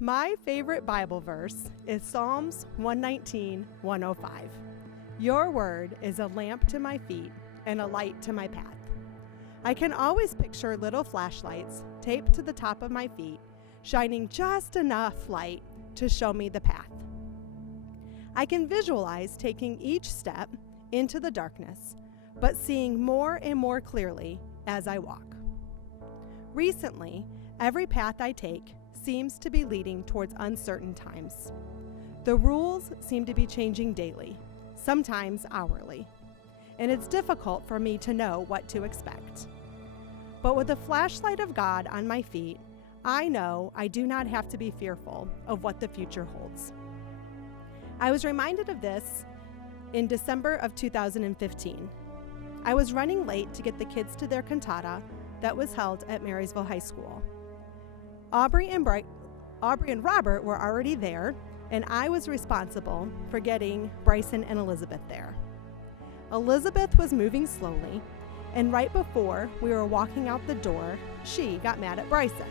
My favorite Bible verse is Psalms 119:105. Your word is a lamp to my feet and a light to my path. I can always picture little flashlights taped to the top of my feet, shining just enough light to show me the path. I can visualize taking each step into the darkness, but seeing more and more clearly as I walk. Recently, every path I take seems to be leading towards uncertain times. The rules seem to be changing daily, sometimes hourly, and it's difficult for me to know what to expect. But with the flashlight of God on my feet, I know I do not have to be fearful of what the future holds. I was reminded of this in December of 2015. I was running late to get the kids to their cantata that was held at Marysville High School. Aubrey and Robert were already there, and I was responsible for getting Bryson and Elizabeth there. Elizabeth was moving slowly, and right before we were walking out the door, she got mad at Bryson.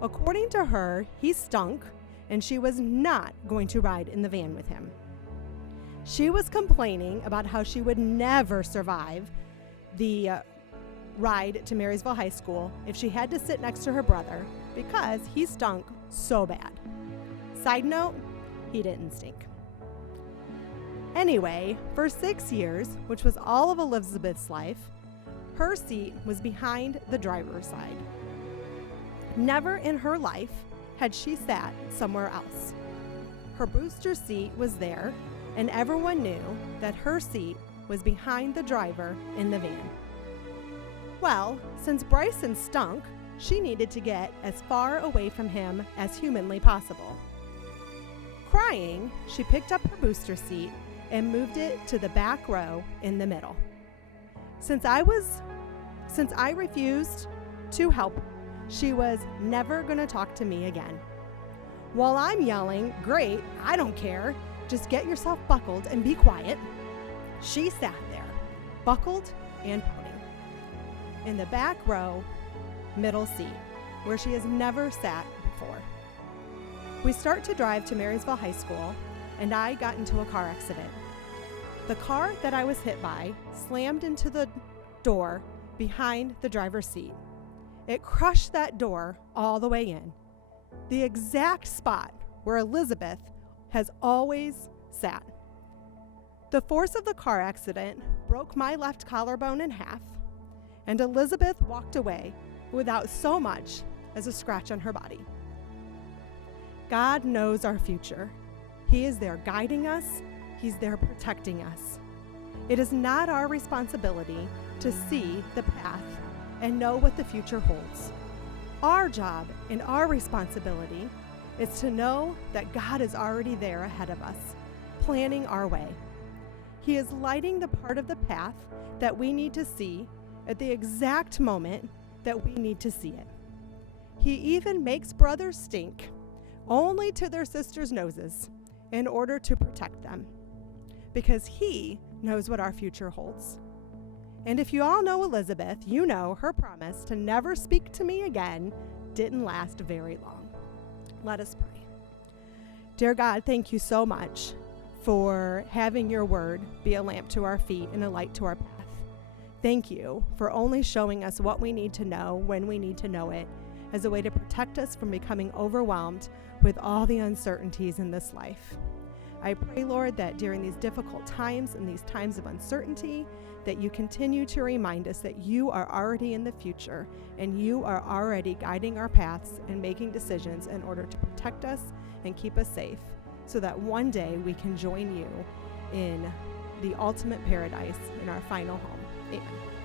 According to her, he stunk, and she was not going to ride in the van with him. She was complaining about how she would never survive the ride to Marysville High School if she had to sit next to her brother because he stunk so bad. Side note, he didn't stink. Anyway, for 6 years, which was all of Elizabeth's life, her seat was behind the driver's side. Never in her life had she sat somewhere else. Her booster seat was there, and everyone knew that her seat was behind the driver in the van. Well, since Bryson stunk, she needed to get as far away from him as humanly possible. Crying, she picked up her booster seat and moved it to the back row in the middle. Since I refused to help, she was never going to talk to me again. While I'm yelling, "Great, I don't care, just get yourself buckled and be quiet," she sat there, buckled and pouting, in the back row, middle seat, where she has never sat before. We start to drive to Marysville High School, and I got into a car accident. The car that I was hit by slammed into the door behind the driver's seat. It crushed that door all the way in, the exact spot where Elizabeth has always sat. The force of the car accident broke my left collarbone in half, and Elizabeth walked away without so much as a scratch on her body. God knows our future. He is there guiding us. He's there protecting us. It is not our responsibility to see the path and know what the future holds. Our job and our responsibility is to know that God is already there ahead of us, planning our way. He is lighting the part of the path that we need to see at the exact moment that we need to see it. He even makes brothers stink only to their sisters' noses in order to protect them, because he knows what our future holds. And if you all know Elizabeth, you know her promise to never speak to me again didn't last very long. Let us pray. Dear God, thank you so much for having your word be a lamp to our feet and a light to our path. Thank you for only showing us what we need to know when we need to know it, as a way to protect us from becoming overwhelmed with all the uncertainties in this life. I pray, Lord, that during these difficult times and these times of uncertainty, that you continue to remind us that you are already in the future and you are already guiding our paths and making decisions in order to protect us and keep us safe, so that one day we can join you in the ultimate paradise in our final home. Amen.